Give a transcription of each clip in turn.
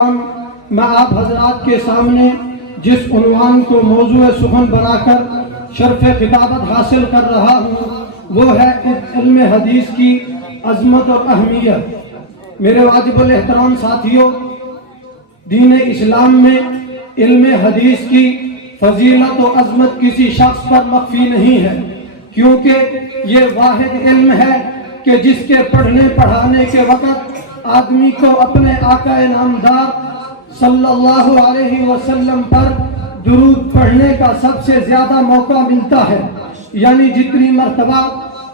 میں آپ حضرات کے سامنے جس عنوان کو موضوع سخن بنا کر شرف خطابت حاصل کر رہا ہوں وہ ہے علم حدیث کی عظمت اور اہمیت۔ میرے واجب الاحترام ساتھیوں، دین اسلام میں علم حدیث کی فضیلت و عظمت کسی شخص پر مخفی نہیں ہے، کیونکہ یہ واحد علم ہے کہ جس کے پڑھنے پڑھانے کے وقت آدمی کو اپنے آقا نامدار صلی اللہ علیہ وسلم پر درود پڑھنے کا سب سے زیادہ موقع ملتا ہے۔ یعنی جتنی مرتبہ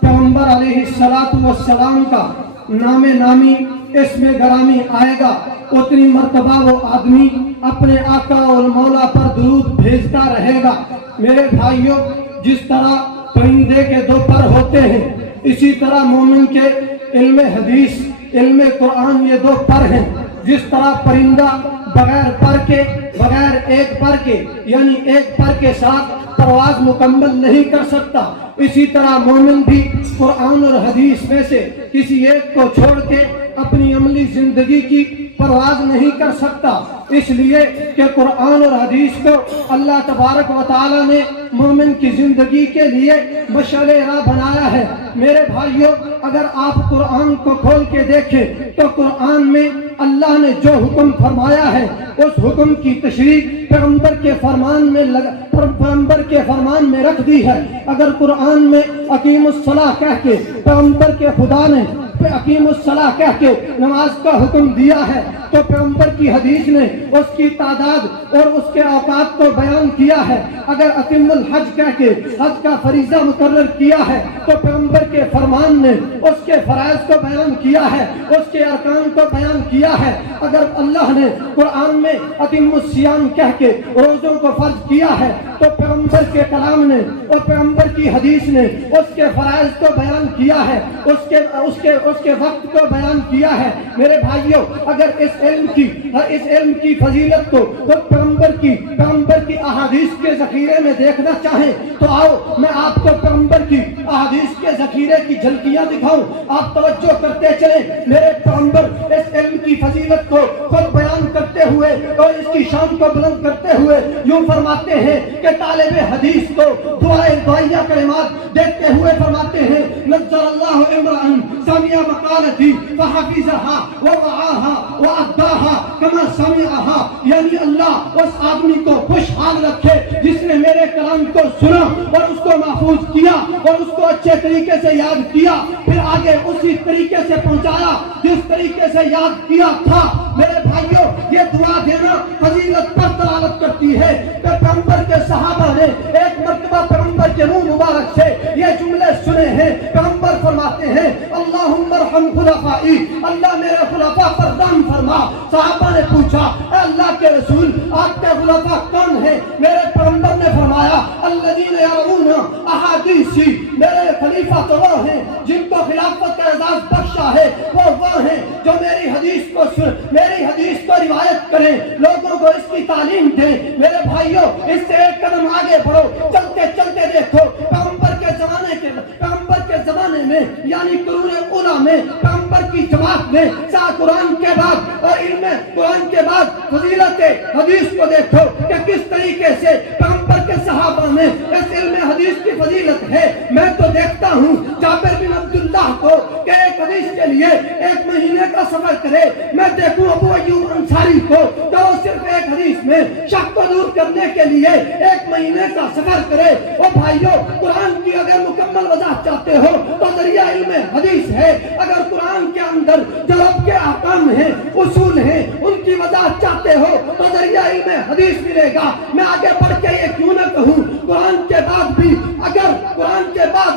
پیغمبر علیہ السلام کا نام نامی اسم گرامی آئے گا اتنی مرتبہ وہ آدمی اپنے آقا اور مولا پر درود بھیجتا رہے گا۔ میرے بھائیوں، جس طرح پرندے کے دو پر ہوتے ہیں اسی طرح مومن کے علم حدیث علم قرآن یہ دو پر ہیں۔ جس طرح پرندہ بغیر پر کے بغیر ایک پر کے یعنی ایک پر کے ساتھ پرواز مکمل نہیں کر سکتا، اسی طرح مومن بھی قرآن اور حدیث میں سے کسی ایک کو چھوڑ کے اپنی عملی زندگی کی پرواز نہیں کر سکتا، اس لیے کہ قرآن اور حدیث کو اللہ تبارک و تعالی نے مومن کی زندگی کے لیے مشعل راہ بنایا ہے۔ میرے بھائیوں، اگر آپ قرآن کو کھول کے دیکھیں تو قرآن میں اللہ نے جو حکم فرمایا ہے اس حکم کی تشریح پیغمبر کے فرمان میں رکھ دی ہے۔ اگر قرآن میں اقیم الصلاۃ کہہ کے پیغمبر کے خدا نے اقیم الصلاۃ کہہ کے نماز کا حکم دیا ہے تو پیغمبر کی حدیث نے اس کی تعداد اور اس کے اوقات کو بیان کیا ہے۔ اگر اقیم الحج کہہ کے حج کا فریضہ مقرر کیا ہے تو پیغمبر کے فرمان نے اس کے فرائض کو بیان کیا ہے، اس کے ارکان کو بیان کیا ہے۔ اگر اللہ نے قرآن میں اقیم الصیام کہہ کے روزوں کو فرض کیا ہے تو پیغمبر کے کلام نے اور پیغمبر کی حدیث نے اس کے فرائض کو بیان کیا ہے، اس کے وقت کو بیان کیا ہے۔ میرے بھائیوں، اگر اس علم کی فضیلت کو خود پیغمبر کی احادیث کے ذخیرے میں دیکھنا چاہیں تو آؤ میں آپ کو پیغمبر کی احادیث کے ذخیرے کی جھلکیاں دکھاؤں۔ آپ توجہ کرتے چلیں۔ میرے پیغمبر اس علم کی فضیلت کو خود بیان کرتے ہوئے اور اس کی شان کو بلند کرتے ہوئے یوں فرماتے ہیں کہ طالب حدیث کو دعائیہ کلمات دیتے ہوئے فرماتے ہیں نذر اللہ امرأ سمع مقالتی فحفظها ووعاها وأداها كما سمعها، یعنی اللہ اس آدمی کو خوشحال رکھے جس نے میرے کلام کو سنا اور اس کو محفوظ کیا اور اس کو اچھے طریقے سے یاد کیا، پھر آگے اسی طریقے سے پہنچایا جس طریقے سے یاد کیا تھا۔ میرے بھائیوں، یہ دعا دینا فضیلت پر دلالت کرتی ہے کہ پیغمبر کے صحابہ نے ایک مرتبہ پیغمبر کے منہ مبارک سے یہ جملے سنے ہیں۔ پیغمبر فرماتے ہیں اللہم ارحم خلفائی، اللہ میرے خلفاء پر رحم فرما۔ صحابہ نے پوچھا اے اللہ کے رسول آپ کے خلفاء کون ہیں؟ میرے پیغمبر نے فرمایا الذین یرون احادیثی، میرے خلیفہ تو وہ ہیں جن کو خلافت کا اعزاز بخشا ہے، وہ ہیں جو میری حدیث کو روایت کریں، لوگوں کو اس کی تعلیم دیں۔ میرے بھائیوں، اس سے ایک قدم آگے بڑھو، چلتے چلتے دیکھو پیغمبر کے زمانے میں یعنی قرون اولا میں پیغمبر کی جماعت میں قرآن کے بعد اور علم قرآن کے بعد فضیلت حدیث کو دیکھو کہ کس طریقے سے پیغمبر کے صحابہ میں اس علم حدیث کی فضیلت ہے۔ میں تو دیکھتا ہوں جابر بن عبداللہ کو کہ ایک حدیث کے لیے 1 مہینے کا سفر کرے، میں دیکھوں ابو ایوب انصاری کو کہ وہ صرف ایک حدیث میں شک کو دور کرنے کے لیے 1 مہینے کا سفر کرے۔ اور بھائیوں، قرآن کی اگر مکمل وضاحت چاہتے ہو تو ذریعہ علم حدیث ہے۔ اگر قرآن کے اندر جو رب کے احکام ہیں، اصول ہیں، ان کی وضاحت چاہتے ہو تو ذریعہ علم حدیث ملے گا۔ میں آگے بڑھ کے یہ کیوں نہ کہوں قرآن کے بعد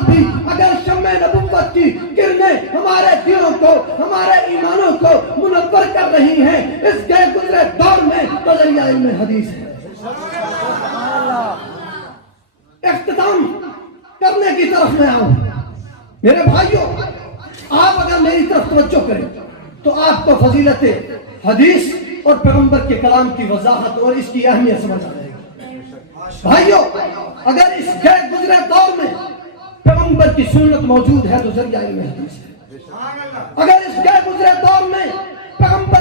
بھی اگر شمع نبوت کی کرنیں ہمارے دلوں کو ہمارے ایمانوں کو منور کر رہی ہیں اس گئے گزرے دور میں تو ذریعہ علم حدیث ہے۔ اختتام کرنے کی طرف میں آؤں۔ میرے بھائیوں، آپ اگر میری طرف توجہ کریں تو آپ کو فضیلت حدیث اور پیغمبر کے کلام کی وضاحت اور اس کی اہمیت سمجھ آ جائے گی۔ بھائیوں، اگر اس گئے گزرے دور میں پیغمبر کی سنت موجود ہے تو ذریعہ علم حدیث ہے۔ اگر اس گئے گزرے دور میں پیغمبر